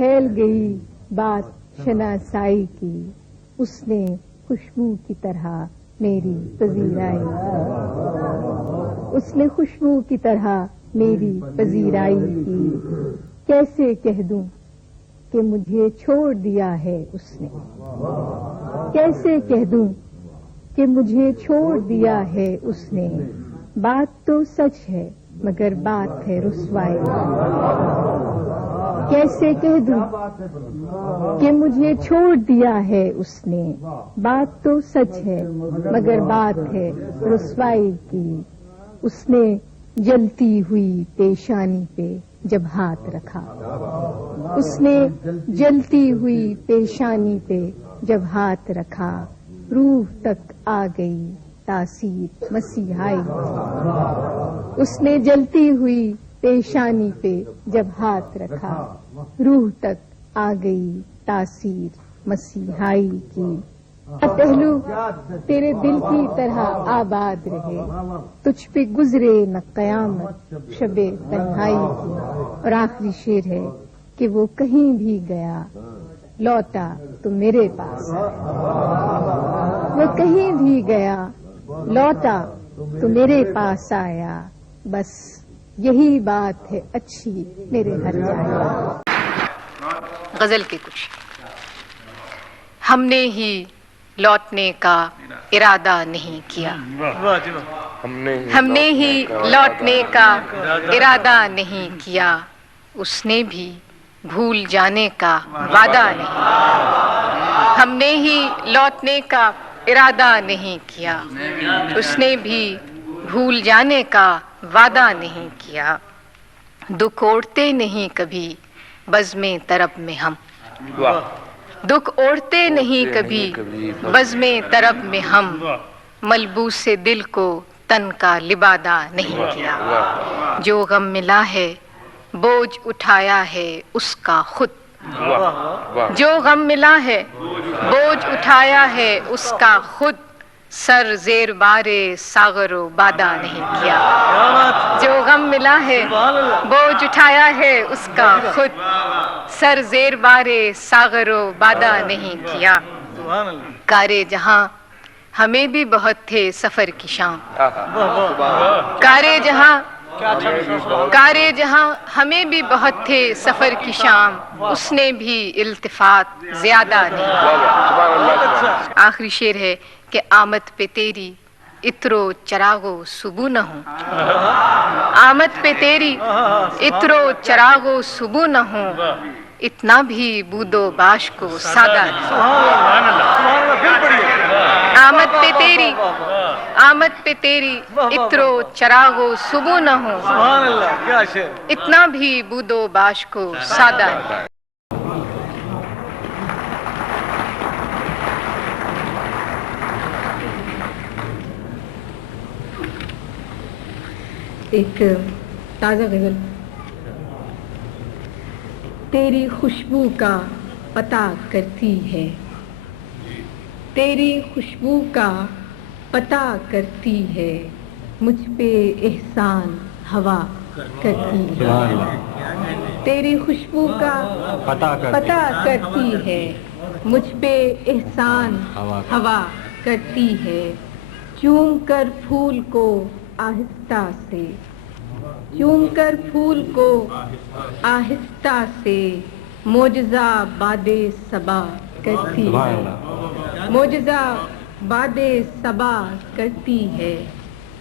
پھیل گئی بات شناسائی کی، اس نے خوشبو کی طرح میری پذیرائی، اس نے خوشبو کی طرح میری پذیرائی کی۔ کیسے کہہ دوں کہ مجھے چھوڑ دیا ہے اس نے، کیسے کہہ دوں کہ مجھے چھوڑ دیا ہے اس نے، بات تو سچ ہے مگر بات ہے رسوائی۔ کیسے کہہ دوں کہ مجھے چھوڑ دیا ہے اس نے، بات تو سچ ہے مگر بات ہے رسوائی کی۔ اس نے جلتی ہوئی پیشانی پہ جب ہاتھ رکھا، اس نے جلتی ہوئی پیشانی پہ جب ہاتھ رکھا، روح تک آ گئی تاثیر مسیحائی۔ اس نے جلتی ہوئی پیشانی پہ جب ہاتھ رکھا، روح تک آ گئی تاثیر مسیحائی کی۔ پہلو تیرے دل کی طرح آباد رہے، تجھ پہ گزرے نہ قیامت شب تنہائی کی۔ اور آخری شعر ہے کہ وہ کہیں بھی گیا لوٹا تو میرے پاس آیا، وہ کہیں بھی گیا لوٹا تو میرے پاس آیا، بس یہی بات ہے اچھی میرے ہر جائے۔ غزل کے کچھ ہم نے ہی لوٹنے کا ارادہ نہیں کیا، ہم نے ہی لوٹنے کا ارادہ نہیں کیا، اس نے بھی بھول جانے کا وعدہ نہیں کیا، ہم نے ہی لوٹنے کا ارادہ نہیں کیا، اس نے بھی بھول جانے کا وعدہ نہیں کیا۔ دکھ اوڑھتے نہیں کبھی بزم طرب میں ہم، دکھ اوڑھتے نہیں کبھی بزم طرب میں ہم، ملبوس دل کو تن کا لبادہ نہیں کیا۔ جو غم ملا ہے بوجھ اٹھایا ہے اس کا خود، جو غم ملا ہے بوجھ اٹھایا ہے اس کا خود، سر زیر بار ساغر و بادہ نہیں کیا۔ جو غم ملا ہے بوجھ اٹھایا ہے اس کا خود، سر زیر بار ساغر و بادہ نہیں کیا۔ کارے جہاں ہمیں بھی بہت تھے سفر کی شام، کارے جہاں ہمیں بھی بہت تھے سفر کی شام، اس نے بھی التفات زیادہ نہیں کیا۔ آخری شعر ہے کہ آمد پہ تیری عطر و چراغ و صبو نہ ہوں، آمد پہ تیری عطر و چراغ و صبو نہ ہوں، اتنا بھی بود و باش کو سادہ نہیں۔ آمد پہ تیری عطر و چراغ و صبو نہ ہوں، اتنا بھی بود و باش کو سادہ نہیں۔ ایک تازہ غزل۔ تیری خوشبو کا پتہ کرتی ہے، تیری خوشبو کا پتہ کرتی ہے، مجھ پہ احسان ہوا کرتی ہے۔ تیری خوشبو کا پتہ کرتی ہے، مجھ پہ احسان ہوا کرتی ہے، چوم کر پھول کو آہستہ سے، چوم کر پھول کو آہستہ سے، معجزہ باد صبا کرتی ہے، معجزہ باد صبا کرتی ہے،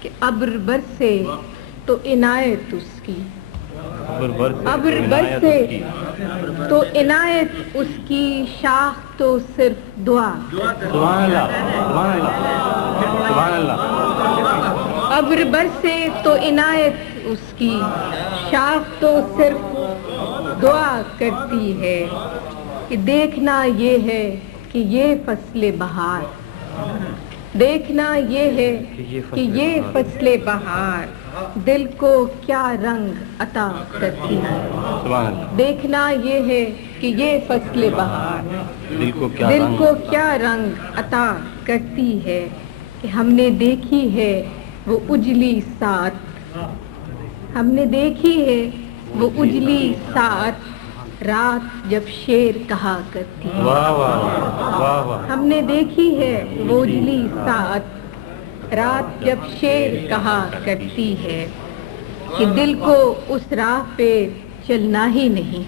کہ ابر برسے تو عنایت اس کی، ابر برسے تو عنایت اس کی، شاخ تو صرف دعا، ابر برسے تو عنایت اس کی، شاخ تو صرف دعا کرتی ہے، کہ دیکھنا یہ ہے کہ یہ فصل بہار، دیکھنا یہ ہے کہ یہ فصل بہار دل کو کیا رنگ عطا کرتی ہے، دیکھنا یہ ہے کہ یہ فصل بہار دل کو کیا رنگ عطا کرتی ہے، کہ ہم نے دیکھی ہے وہ اجلی ساعت، ہم نے دیکھی ہے وہ اجلی ساعت، رات جب شیر کہا کرتی ہے۔ واہ واہ واہ واہ، ہم نے دیکھی ہے وہ اجلی ساعت، رات جب شیر کہا کرتی ہے کہ دل کو اس راہ پہ چلنا ہی نہیں،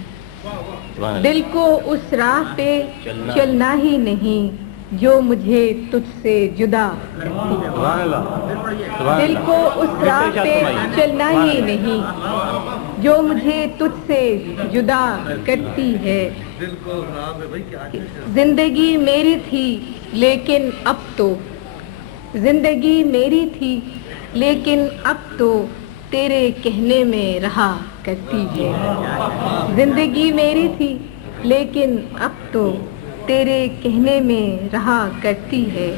دل کو اس راہ پہ چلنا ہی نہیں جو مجھے تجھ سے جدا کرتی ہے، دل کو اس راہ پہ چلنا ہی نہیں جو مجھے تجھ سے جدا کرتی ہے۔ زندگی میری تھی لیکن اب تو، زندگی میری تھی لیکن اب تو تیرے کہنے میں رہا کرتی ہے، زندگی میری تھی لیکن اب تو تیرے کہنے میں رہا کرتی ہے۔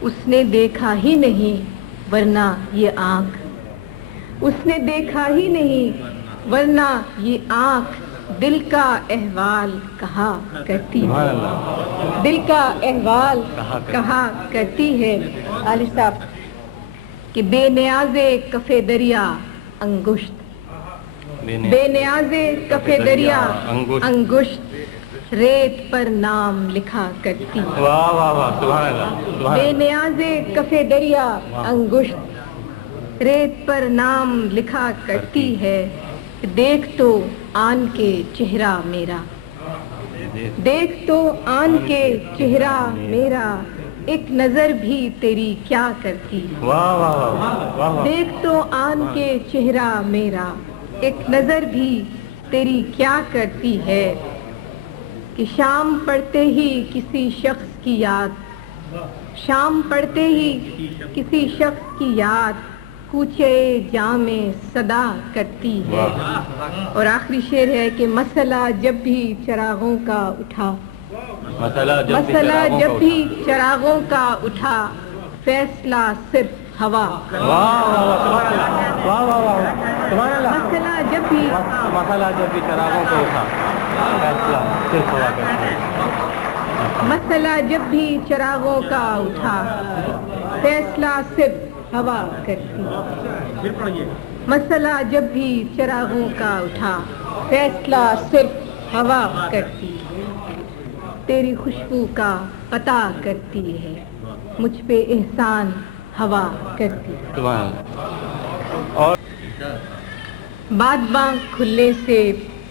اس نے دیکھا ہی نہیں ورنہ یہ آنکھ، اس نے دیکھا ہی نہیں ورنہ یہ آنکھ دل کا احوال کہا کرتی ہے، دل کا احوال کہا کرتی ہے۔ علی صاحب کہ بے نیاز کف دریا انگشت، بے نیاز کف دریا انگشت ریت پر نام لکھا کرتی ہے، واہ واہ واہ، سبحان اللہ سبحان بے اللہ، نیاز کف دریا انگشت ریت پر نام لکھا کرتی ہے۔ دیکھ تو آن کے چہرہ میرا، دیکھ تو آن کے چہرہ میرا، ایک نظر بھی تیری کیا کرتی ہے، واہ واہ واہ واہ واہ، دیکھ تو آن کے چہرہ میرا، ایک نظر بھی تیری کیا کرتی ہے۔ کہ شام پڑتے ہی کسی شخص کی یاد، شام پڑتے ہی کسی شخص کی یاد کوچے جام صدا کرتی ہے۔ اور آخری شعر ہے کہ مسئلہ جب بھی چراغوں کا اٹھا، مسئلہ مسئلہ جب بھی چراغوں کا اٹھا، فیصلہ صرف ہوا، واہ واہ واہ واہ واہ، سبحان اللہ، مسئلہ جب بھی مسئلہ جب بھی چراغوں کو اٹھا، فیصلہ صرف ہوا کرتا ہے، مسئلہ جب بھی چراغوں کا اٹھا، فیصلہ صرف ہوا کرتی ہے، مسئلہ جب بھی چراغوں کا اٹھا، فیصلہ صرف ہوا کرتی ہے، تیری خوشبو کا پتہ کرتی ہے، مجھ پہ احسان ہوا کرتی ہے۔ سبحان اللہ۔ اور بادباں کھلنے سے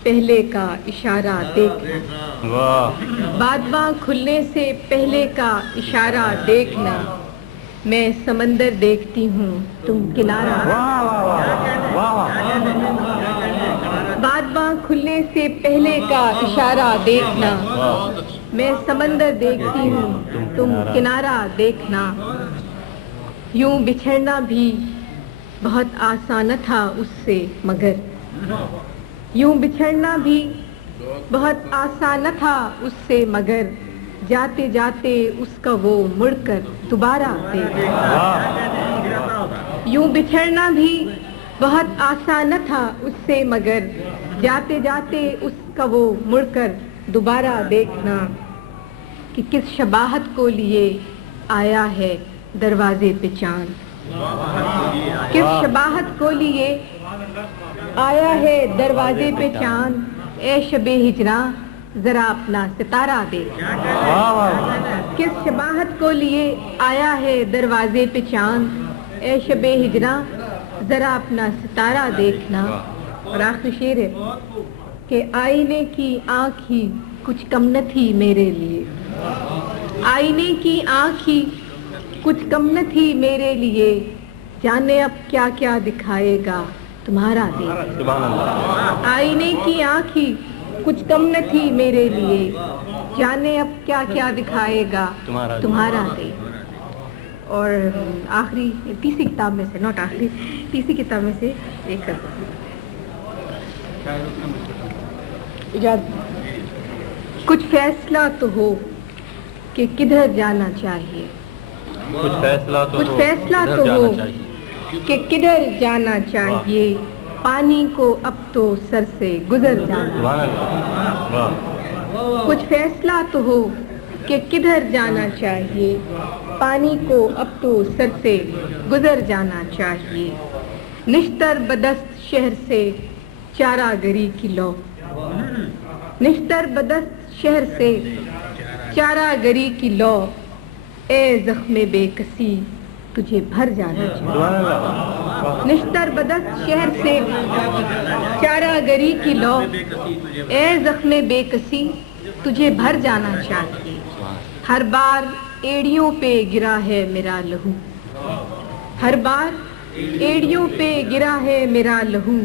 پہلے کا اشارہ دیکھنا، واہ، بادباں کھلنے سے پہلے کا اشارہ دیکھنا، میں سمندر دیکھتی ہوں تم کنارہ، واہ واہ واہ واہ، بادباں کھلنے سے پہلے کا اشارہ دیکھنا، میں سمندر دیکھتی ہوں تم کنارہ دیکھنا۔ یوں بچھڑنا بھی بہت آسان تھا اس سے مگر، یوں بچھڑنا بھی بہت آسان تھا اس سے مگر، جاتے جاتے اس کا وہ مڑ کر دوبارہ دیکھنا، یوں بچھڑنا بھی بہت آسان تھا اس سے مگر، جاتے جاتے اس کا وہ مڑ کر دوبارہ دیکھنا۔ کہ کس شباہت کو لیے آیا ہے دروازے پہ چاند، کس شباہت کو لیے آیا ہے دروازے پہ چاند، اے شب ہجراں ذرا اپنا ستارہ دیکھ، واہ واہ، کس شباہت کو لیے آیا ہے دروازے پہ چاند، اے شب ہجراں ذرا اپنا ستارہ دیکھنا۔ اور آخری شعر ہے کہ آئینے کی آنکھ ہی کچھ کم نہ تھی میرے لیے، آئینے کی آنکھ ہی کچھ کم نہ تھی میرے لیے، جانے اب کیا کیا دکھائے گا تمہارا دیکھ، سبحان اللہ، آئینے کی آنکھ ہی کچھ کم نہ تھی میرے لیے، جانے اب کیا کیا دکھائے گا تمہارا دیکھ۔ اور آخری تیسری کتاب میں سے، نوٹ آخری، تیسری کتاب میں سے ایک کچھ فیصلہ تو ہو کہ کدھر جانا چاہیے، کچھ فیصلہ تو کچھ فیصلہ تو ہو کہ کدھر جانا چاہیے، پانی کو اب تو سر سے گزر جانا، سبحان اللہ، واہ، کچھ فیصلہ تو ہو کہ کدھر جانا چاہیے، پانی کو اب تو سر سے گزر جانا چاہیے، نشتر بدست شہر سے چارہ گری کی لو، نشتر بدست شہر سے چارہ گری کی لو، اے زخم بے کسی تجھے بھر جانا چاہیے۔ نشتر بدست شہر سے چارہ گری کی لو، اے زخم بے کسی تجھے بھر جانا چاہیے۔ ہر بار ایڑیوں پہ گرا ہے میرا لہو، ہر بار ایڑیوں پہ گرا ہے میرا لہو،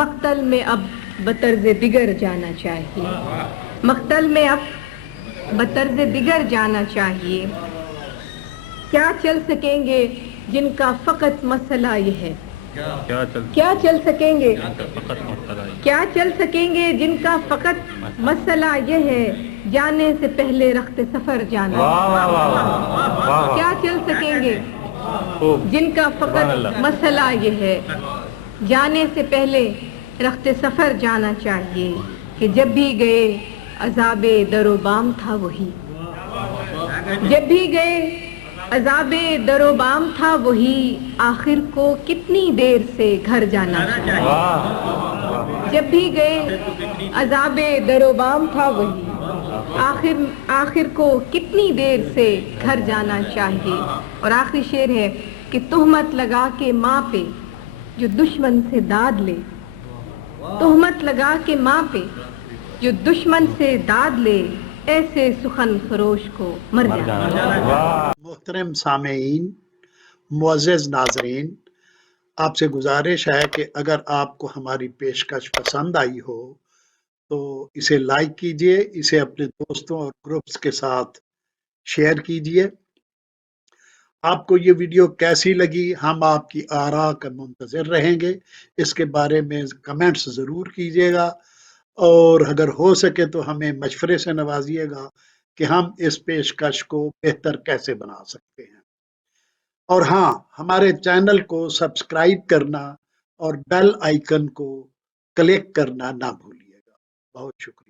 مقتل میں اب بطرز دیگر جانا چاہیے، مقتل میں اب بطرز دیگر جانا چاہیے۔ کیا چل سکیں گے جن کا فقط مسئلہ یہ ہے، کیا چل سکیں گے، کیا چل سکیں گے جن کا فقط مسئلہ یہ ہے، جانے سے پہلے رخت سفر جانا، کیا چل سکیں گے جن کا فقط مسئلہ یہ ہے، جانے سے پہلے رخت سفر جانا چاہیے، کہ جب بھی گئے عذاب در و بام تھا وہی، جب بھی گئے عذاب در و بام تھا وہی، آخر کو کتنی دیر سے گھر جانا چاہیے، جب بھی گئے عذاب در و بام تھا وہی، آخر کو کتنی دیر سے گھر جانا چاہیے۔ اور آخری شعر ہے کہ تہمت لگا کے ماں پہ جو دشمن سے داد لے، تہمت لگا کے ماں پہ جو دشمن سے داد لے، ایسے سخن فروش کو مر جانا۔ محترم سامعین، معزز ناظرین، آپ سے گزارش ہے کہ اگر آپ کو ہماری پیشکش پسند آئی ہو تو اسے لائک کیجئے، اسے اپنے دوستوں اور گروپس کے ساتھ شیئر کیجئے۔ آپ کو یہ ویڈیو کیسی لگی، ہم آپ کی آراء کا منتظر رہیں گے، اس کے بارے میں کمنٹس ضرور کیجئے گا، اور اگر ہو سکے تو ہمیں مشورے سے نوازیے گا کہ ہم اس پیشکش کو بہتر کیسے بنا سکتے ہیں۔ اور ہاں، ہمارے چینل کو سبسکرائب کرنا اور بیل آئیکن کو کلک کرنا نہ بھولیے گا۔ بہت شکریہ۔